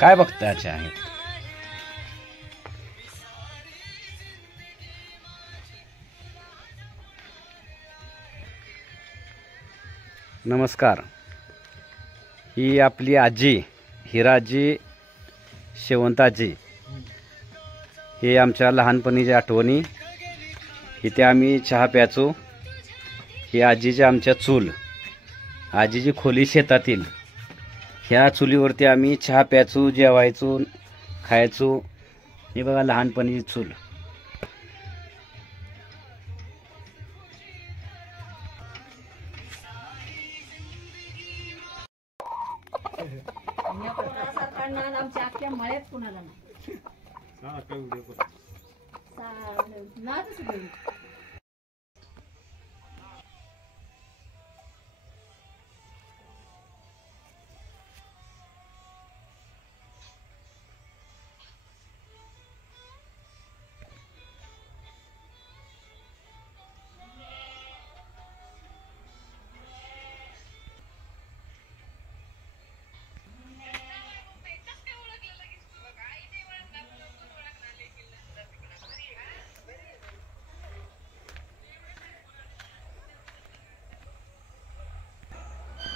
काय बघतायचे आहेत? नमस्कार. ही आपली आजी हिराजी शेवंताजी. हे आमच्या लहानपणीच्या आठवणी. इथे आम्ही चहा प्यायचो. ही आजीच्या आमच्या चूल, आजीची खोली शेतातील. ह्या चुलीवरती आम्ही चहा प्यायचो, जेवायचो, खायचो. हे बघा लहानपणीची चूल.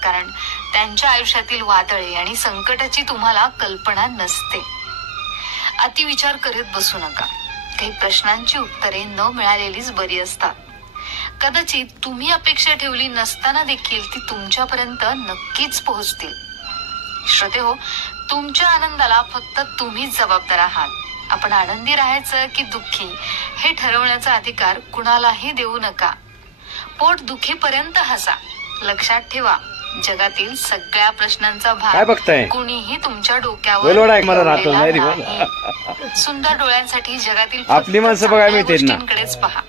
कारण त्यांच्या आयुष्यातील वादळे आणि संकटाची तुम्हाला कल्पना नसते. अतिविचार करीत बसू नका. काही प्रश्नांची उत्तरे न मिळालेलीच बरी असतात. कदाचित तुम्ही अपेक्षा ठेवली नसताना देखील ती तुमच्यापर्यंत नक्कीच पोहोचतील. श्रोतेहो, तुमच्या आनंदाला फक्त तुम्हीच जबाबदार आहात. आपण आनंदी राहायचं की दुःखी हे ठरवण्याचा अधिकार कुणालाही देऊ नका. पोट दुखीपर्यंत हसा. लक्षात ठेवा, जगातील सगळ्या प्रश्नांचा भार कुणीही तुमच्या डोक्यावर सुंदर डोळ्यांसाठी जगातील आपली माणसं बघायला मिळतील ना. गोष्टींकडेच पहा.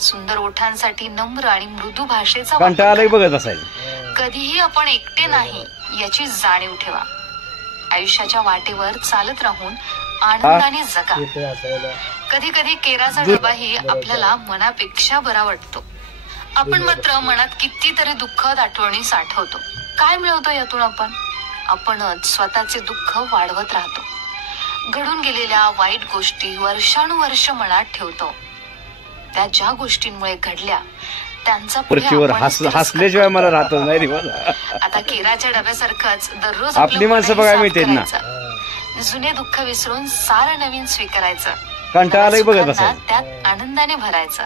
सुंदर ओठांसाठी नम्र आणि मृदू भाषेचा बघत असायला. कधीही आपण एकटे नाही याची जाणीव ठेवा. आयुष्याच्या वाटेवर चालत राहून आनंदाने जगा. कधी कधी केराचा डबाही आपल्याला मनापेक्षा बरा वाटतो. आपण मात्र मनात कितीतरी दुःखद आठवणी साठवतो. काय मिळवतो यातून आपणच स्वतःचे दुःख वाढवत राहतो. घडून गेलेल्या वाईट गोष्टी वर्षानुवर्ष मनात ठेवतो. त्या ज्या गोष्टींमुळे घडल्या त्यांचा हसल्याशिवाय मला राहतो नाही. आता केराच्या डब्यासारखंच दररोज आपली माणसं बघायला मिळते ना. जुने दुःख विसरून सारं नवीन स्वीकारायचं. कंटाळाही बघत असायचं. त्यात आनंदाने भरायचं.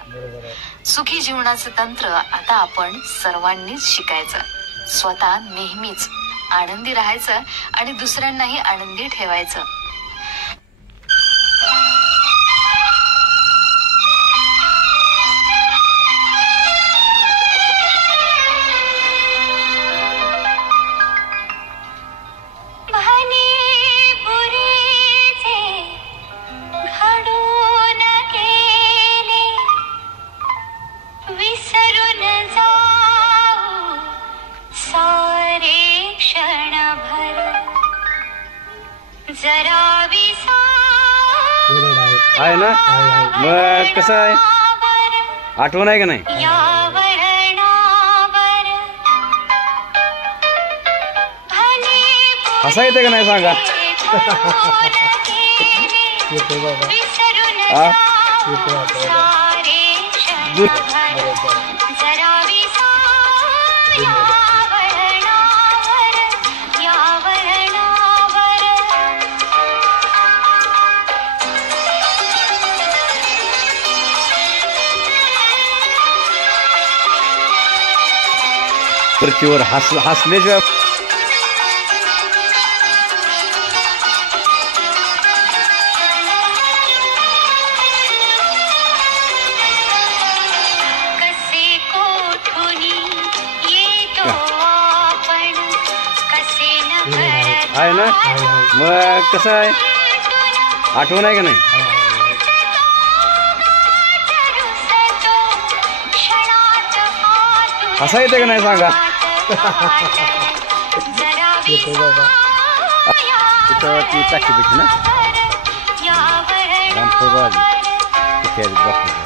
सुखी जीवनाचं तंत्र आता आपण सर्वांनीच शिकायचं. स्वतः नेहमीच आनंदी राहायचं आणि दुसऱ्यांनाही आनंदी ठेवायचं. आहे ना. मग कसं आहे, आठवण आहे का नाही? हसा येते का नाही सांगा. खुर्चीवर हसल्याशिवाय आहे ना. मग कसं आहे, आठवण आहे का नाही? हसा येते का नाही सांगा. तिथं ती टाकी भेटली ना रामपूर बाजी.